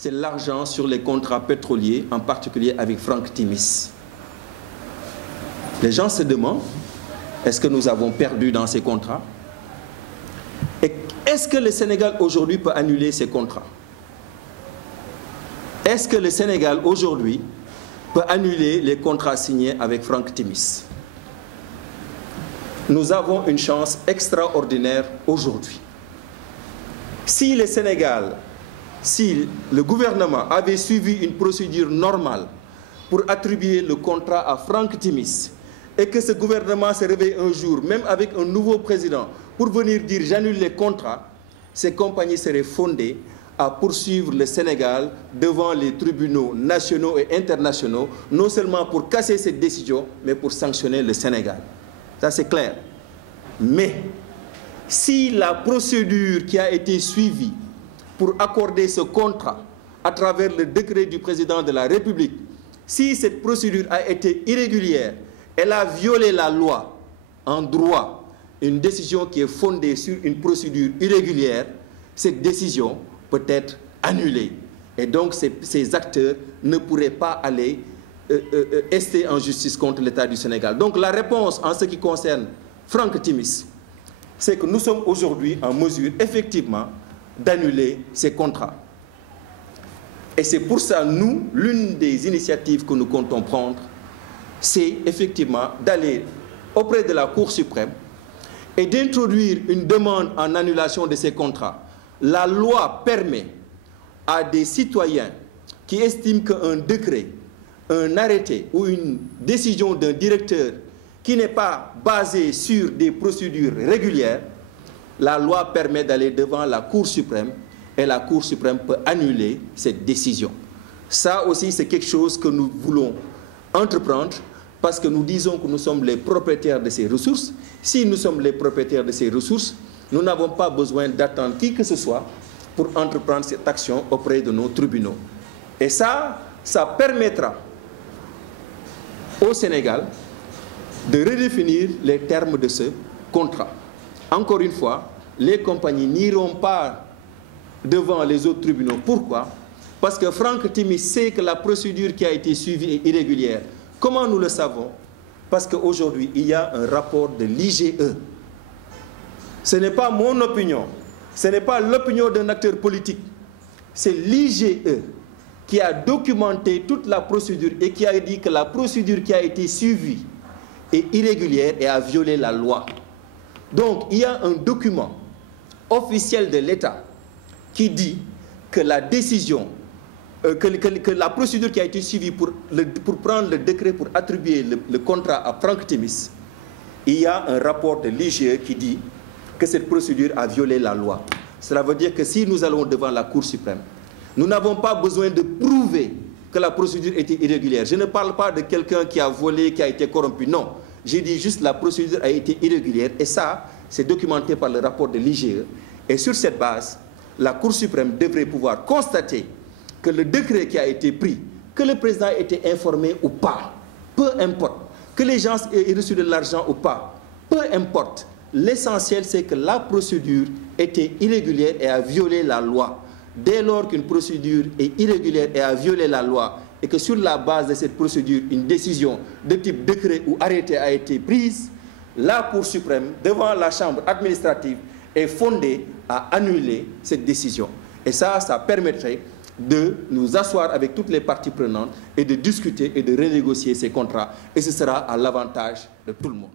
c'est l'argent sur les contrats pétroliers, en particulier avec Franck Timis. Les gens se demandent, est-ce que nous avons perdu dans ces contrats? Et est-ce que le Sénégal aujourd'hui peut annuler ces contrats? Est-ce que le Sénégal aujourd'hui peut annuler les contrats signés avec Franck Timis? Nous avons une chance extraordinaire aujourd'hui. Si le Sénégal, si le gouvernement avait suivi une procédure normale pour attribuer le contrat à Franck Timis et que ce gouvernement se réveille un jour, même avec un nouveau président, pour venir dire j'annule les contrats, ces compagnies seraient fondées à poursuivre le Sénégal devant les tribunaux nationaux et internationaux, non seulement pour casser cette décision, mais pour sanctionner le Sénégal. Ça, c'est clair. Mais si la procédure qui a été suivie pour accorder ce contrat à travers le décret du président de la République, si cette procédure a été irrégulière, elle a violé la loi en droit, une décision qui est fondée sur une procédure irrégulière, cette décision peut être annulée. Et donc ces acteurs ne pourraient pas aller ester en justice contre l'État du Sénégal. Donc la réponse en ce qui concerne Franck Timis, c'est que nous sommes aujourd'hui en mesure effectivement d'annuler ces contrats. Et c'est pour ça, nous, l'une des initiatives que nous comptons prendre, c'est effectivement d'aller auprès de la Cour suprême et d'introduire une demande en annulation de ces contrats. La loi permet à des citoyens qui estiment qu'un décret, un arrêté ou une décision d'un directeur qui n'est pas basée sur des procédures régulières, la loi permet d'aller devant la Cour suprême et la Cour suprême peut annuler cette décision. Ça aussi, c'est quelque chose que nous voulons entreprendre parce que nous disons que nous sommes les propriétaires de ces ressources. Si nous sommes les propriétaires de ces ressources, nous n'avons pas besoin d'attendre qui que ce soit pour entreprendre cette action auprès de nos tribunaux. Et ça permettra au Sénégal de redéfinir les termes de ce contrat. Encore une fois, les compagnies n'iront pas devant les autres tribunaux. Pourquoi? Parce que Franck Timis sait que la procédure qui a été suivie est irrégulière. Comment nous le savons? Parce qu'aujourd'hui, il y a un rapport de l'IGE. Ce n'est pas mon opinion, ce n'est pas l'opinion d'un acteur politique. C'est l'IGE qui a documenté toute la procédure et qui a dit que la procédure qui a été suivie est irrégulière et a violé la loi. Donc, il y a un document officiel de l'État qui dit que la décision, que la procédure qui a été suivie pour prendre le décret pour attribuer le contrat à Franck Timis, il y a un rapport de l'IGE qui dit que cette procédure a violé la loi. Cela veut dire que si nous allons devant la Cour suprême, nous n'avons pas besoin de prouver que la procédure était irrégulière. Je ne parle pas de quelqu'un qui a volé, qui a été corrompu. Non, j'ai dit juste la procédure a été irrégulière. Et ça, c'est documenté par le rapport de l'IGE. Et sur cette base, la Cour suprême devrait pouvoir constater que le décret qui a été pris, que le président ait été informé ou pas, peu importe, que les gens aient reçu de l'argent ou pas, peu importe. L'essentiel, c'est que la procédure était irrégulière et a violé la loi. Dès lors qu'une procédure est irrégulière et a violé la loi, et que sur la base de cette procédure, une décision de type décret ou arrêté a été prise, la Cour suprême, devant la Chambre administrative, est fondée à annuler cette décision. Et ça permettrait de nous asseoir avec toutes les parties prenantes et de discuter et de renégocier ces contrats. Et ce sera à l'avantage de tout le monde.